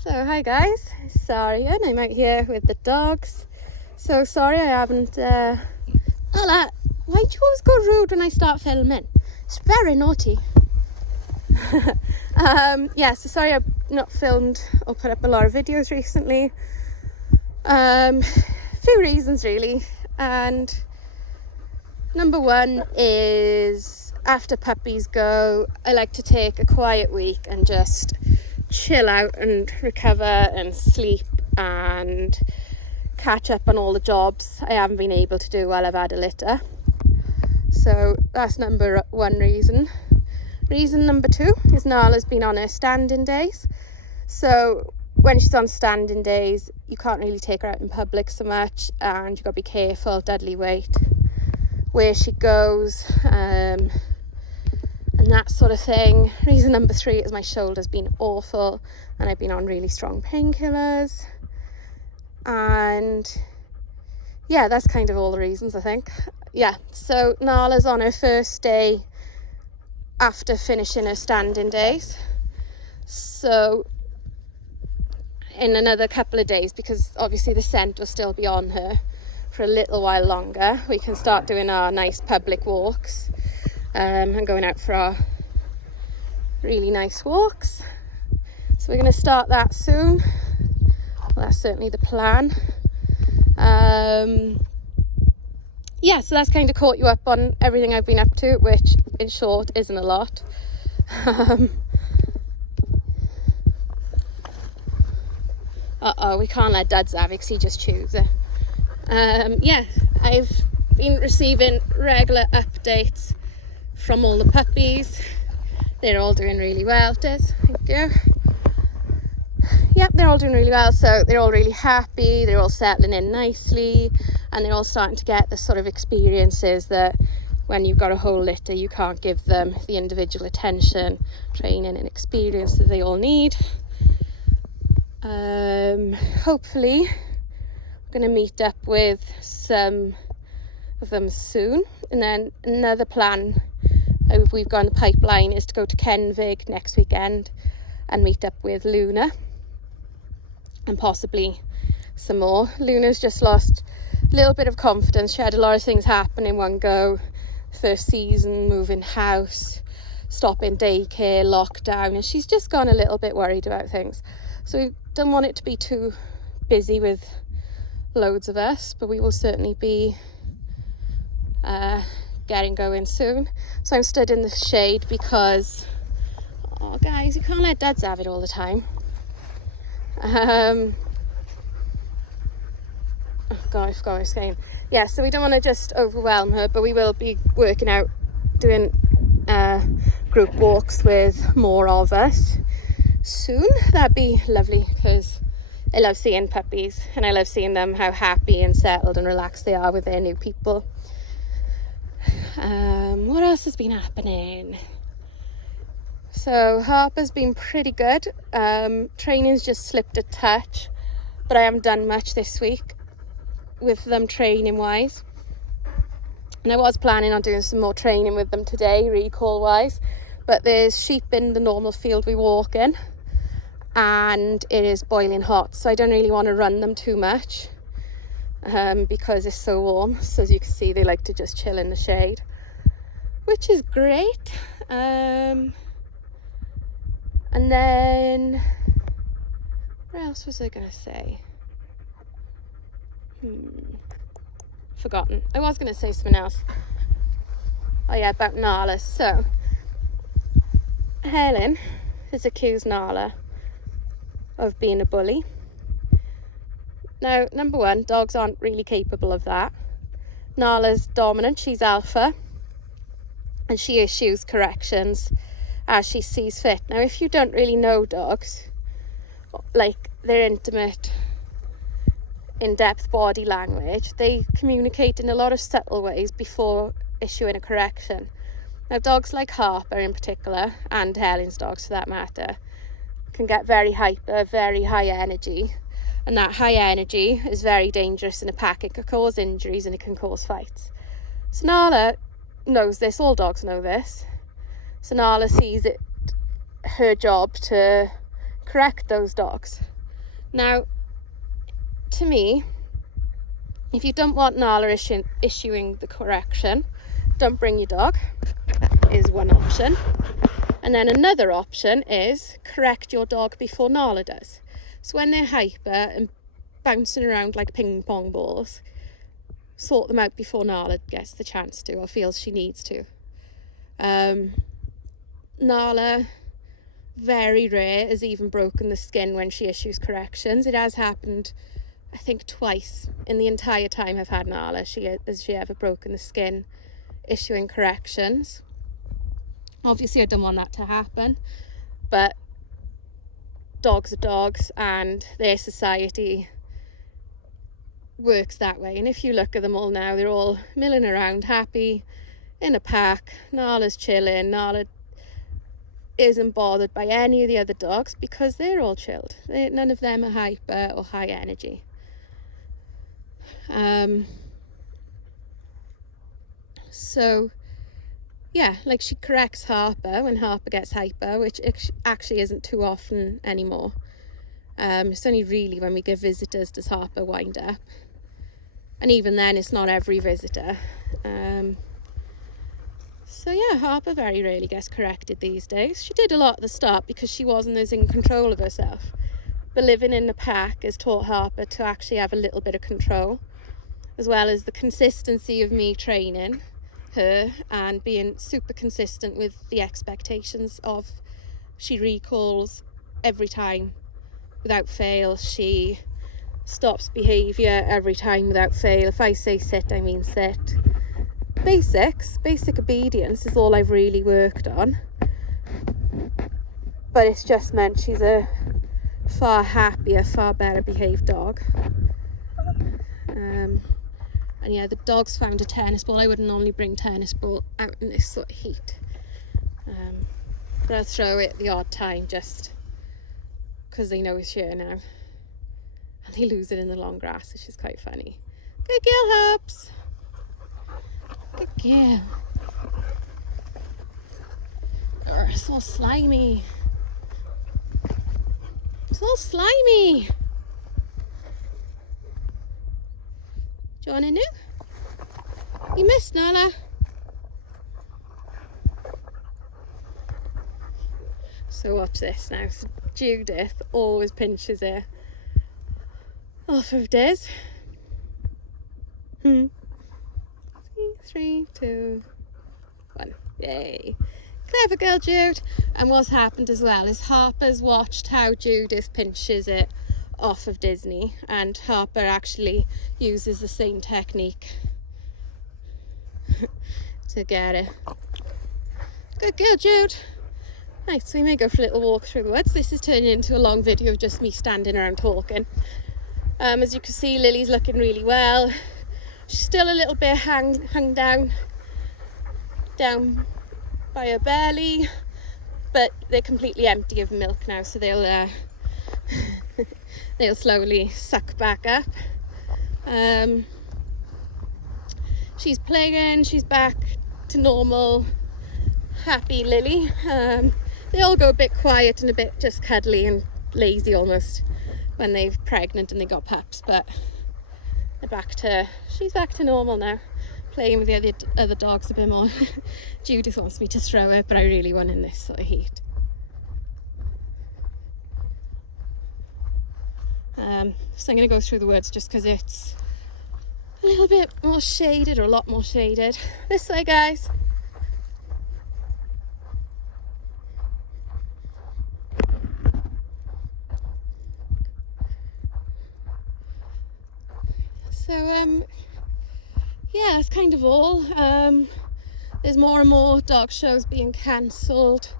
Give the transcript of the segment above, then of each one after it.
So hi guys, sorry, and I'm out here with the dogs. So sorry I haven't Ella, why do you always go rude when I start filming? It's very naughty. So sorry I've not filmed or put up a lot of videos recently. Few reasons really, and number one is after puppies go, I like to take a quiet week and just chill out and recover and sleep and catch up on all the jobs I haven't been able to do while I've had a litter. So that's number one reason. Reason number two is Nala's been on her standing days. So when she's on standing days, you can't really take her out in public so much, and you've got to be careful, deadly weight, where she goes, and that sort of thing. Reason number three is my shoulder's been awful and I've been on really strong painkillers. And yeah, that's kind of all the reasons, I think. Yeah, so Nala's on her first day after finishing her standing days. So in another couple of days, because obviously the scent will still be on her for a little while longer, we can start doing our nice public walks. And going out for our really nice walks. So we're going to start that soon. Well, that's certainly the plan. So that's kind of caught you up on everything I've been up to, which in short isn't a lot. We can't let Dad's have it because he just chews it. I've been receiving regular updates from all the puppies. They're all doing really well, Des. Thank you. Yep, they're all doing really well. So they're all really happy. They're all settling in nicely, and they're all starting to get the sort of experiences that when you've got a whole litter, you can't give them the individual attention, training and experience that they all need. Hopefully I'm going to meet up with some of them soon, and then another plan we've got in the pipeline is to go to Kenvig next weekend and meet up with Luna and possibly some more. Luna's just lost a little bit of confidence. She had a lot of things happen in one go. First season, moving house, stopping daycare, lockdown, and she's just gone a little bit worried about things. So we don't want it to be too busy with loads of us, but we will certainly be getting going soon. So I'm stood in the shade because, oh guys, you can't let Dads have it all the time. So we don't want to just overwhelm her, but we will be working out, doing group walks with more of us soon. That'd be lovely, because I love seeing puppies and I love seeing them, how happy and settled and relaxed they are with their new people. What else has been happening? So Harper's been pretty good. Training's just slipped a touch, but I haven't done much this week with them training wise, and I was planning on doing some more training with them today, recall wise, but there's sheep in the normal field we walk in and it is boiling hot, so I don't really want to run them too much because it's so warm. So as you can see, they like to just chill in the shade, which is great. And then what else was I gonna say? Forgotten. I was gonna say something else. Oh yeah, about Nala. So Helen has accused Nala of being a bully. Now, number one, dogs aren't really capable of that. Nala's dominant, she's alpha, and she issues corrections as she sees fit. Now, if you don't really know dogs, like their intimate, in-depth body language, they communicate in a lot of subtle ways before issuing a correction. Now, dogs like Harper in particular, and Helen's dogs for that matter, can get very hyper, very high energy, and that high energy is very dangerous in a pack. It can cause injuries and it can cause fights. So Nala knows this, all dogs know this. So Nala sees it her job to correct those dogs. Now, to me, if you don't want Nala issuing the correction, don't bring your dog, is one option. And then another option is correct your dog before Nala does. So when they're hyper and bouncing around like ping pong balls, sort them out before Nala gets the chance to, or feels she needs to. Nala, very rare, has even broken the skin when she issues corrections. It has happened, I think, twice in the entire time I've had Nala. Has she ever broken the skin issuing corrections? Obviously I don't want that to happen, but dogs are dogs and their society works that way. And if you look at them all now, they're all milling around happy in a pack. Nala's chilling. Nala isn't bothered by any of the other dogs because they're all chilled. None of them are hyper or high energy. So yeah, like she corrects Harper when Harper gets hyper, which actually isn't too often anymore. It's only really when we give visitors does Harper wind up, and even then it's not every visitor. So yeah, Harper very rarely gets corrected these days. She did a lot at the start because she wasn't as in control of herself, but living in the pack has taught Harper to actually have a little bit of control, as well as the consistency of me training her and being super consistent with the expectations of she recalls every time without fail. She stops behaviour every time without fail. If I say sit, I mean sit. Basic obedience is all I've really worked on, but it's just meant she's a far happier, far better behaved dog. And yeah, the dog's found a tennis ball. I wouldn't normally bring tennis ball out in this sort of heat, but I'll throw it the odd time just because they know it's here now, and they lose it in the long grass, which is quite funny. Good girl, Hops. Good girl. It's all slimy. It's all slimy. Do you want to know? You missed, Nala. So watch this now. So Judith always pinches her off of Des. 3, 2, 1. Yay. Clever girl, Jude. And what's happened as well is Harper's watched how Judith pinches it off of Disney, and Harper actually uses the same technique to get it. Good girl, Jude. Right, so we may go for a little walk through the woods. This is turning into a long video of just me standing around talking. As you can see, Lily's looking really well. She's still a little bit hung down by her belly, but they're completely empty of milk now, so they'll slowly suck back up. She's playing, she's back to normal, happy Lily. They all go a bit quiet and a bit just cuddly and lazy almost when they're pregnant and they got pups, but she's back to normal now, playing with the other dogs a bit more. Judith wants me to throw it, but I really want in this sort of heat. So I'm going to go through the woods just because it's a little bit more shaded, or a lot more shaded. This way, guys. So yeah, that's kind of all. There's more and more dog shows being cancelled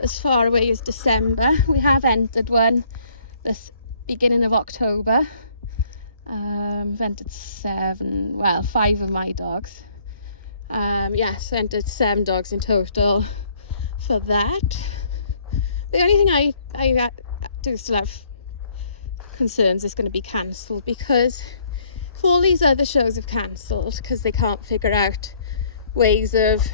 as far away as December. We have entered one this beginning of October. I've entered 5 of my dogs. Yeah, so entered 7 dogs in total for that. The only thing I do still have concerns is going to be cancelled, because if all these other shows have cancelled because they can't figure out ways of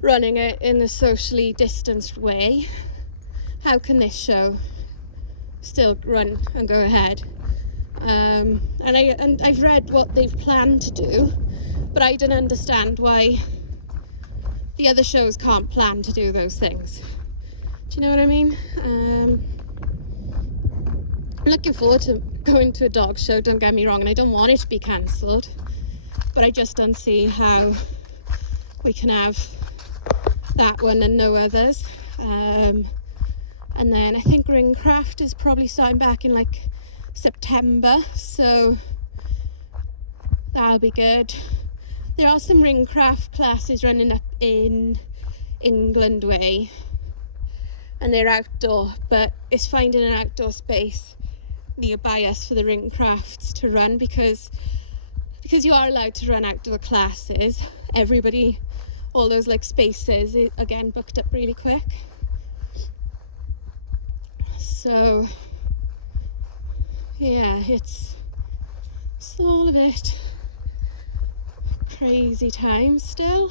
running it in a socially distanced way, how can this show still run and go ahead? And I've read what they've planned to do, but I don't understand why the other shows can't plan to do those things. Do you know what I mean? I'm looking forward to going to a dog show, don't get me wrong, and I don't want it to be cancelled, but I just don't see how we can have that one and no others. And then I think Ringcraft is probably starting back in like September, so that'll be good. There are some Ringcraft classes running up in England way, and they're outdoor, but it's finding an outdoor space nearby us for the Ringcrafts to run, because you are allowed to run outdoor classes. Everybody, all those like spaces again booked up really quick. So yeah, it's all a bit crazy time still.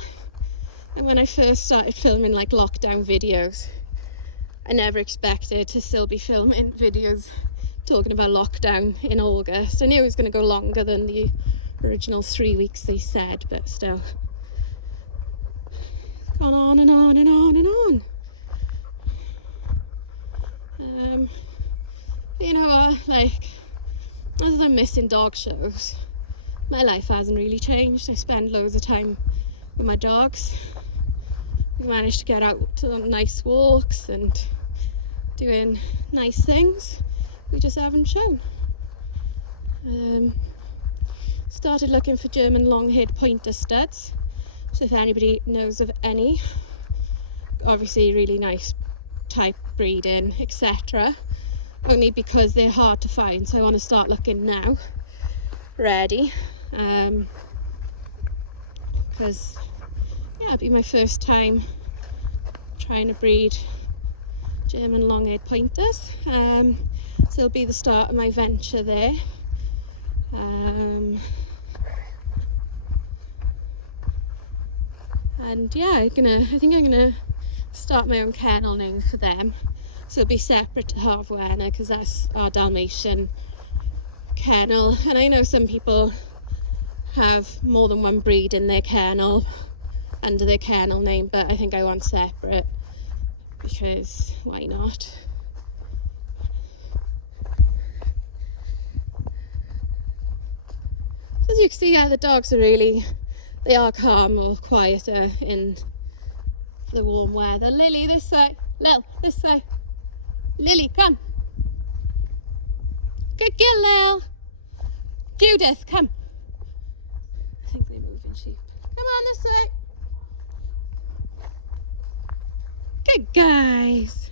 And when I first started filming like lockdown videos, I never expected to still be filming videos talking about lockdown in August. I knew it was going to go longer than the original 3 weeks they said, but still, it's gone on and on and on and on. You know what, like, as I'm missing dog shows, my life hasn't really changed. I spend loads of time with my dogs. We managed to get out to nice walks and doing nice things. We just haven't shown. Started looking for German long-haired pointer studs, so if anybody knows of any, obviously really nice type breeding, etc. Only because they're hard to find, so I want to start looking now, ready, because yeah, it'll be my first time trying to breed German long-haired pointers, so it'll be the start of my venture there. And yeah, I think I'm gonna start my own kennel name for them, so it'll be separate to Havana, because that's our Dalmatian kennel. And I know some people have more than one breed in their kennel under their kennel name, but I think I want separate, because why not? As you can see, yeah, the dogs are they are calm or quieter in the warm weather. Lily, this way. Lil, this way. Lily, come. Good girl, Lil. Judith, come. I think they're moving sheep. Come on, this way. Good guys.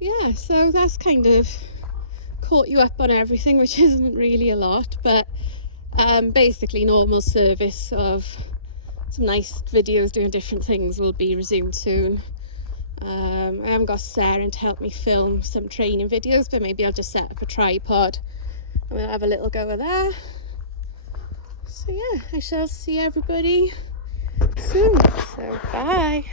Yeah, so that's kind of caught you up on everything, which isn't really a lot, but basically normal service of some nice videos doing different things will be resumed soon. I haven't got Sarah to help me film some training videos, but maybe I'll just set up a tripod and we'll have a little go of that. So yeah, I shall see everybody soon, so bye.